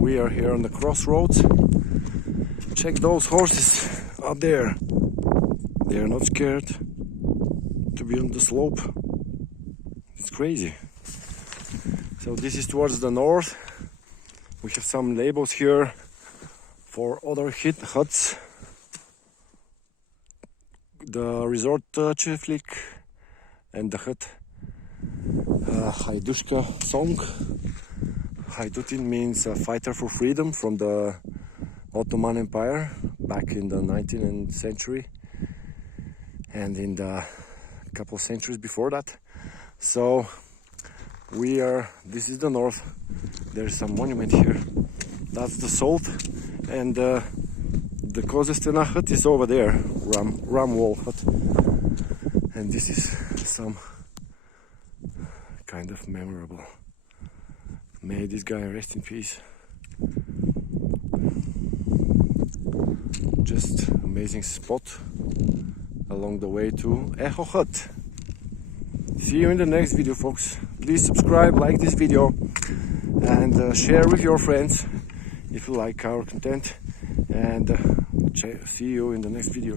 We are here on the crossroads. Check those horses up there. They are not scared to be on the slope. It's crazy. So this is towards the north. We have some labels here for other huts. The resort cheflik and the hut Haidushka song. Haidutin means a fighter for freedom from the Ottoman Empire back in the 19th century and in the couple centuries before that. So this is the north. There's some monument here. That's the salt, and the Kozestena hut is over there, ram wall hut. And this is some kind of memorable. May this guy rest in peace. Just amazing spot along the way to Echo Hut. See you in the next video, folks. Please subscribe, like this video, and share with your friends if you like our content. And see you in the next video.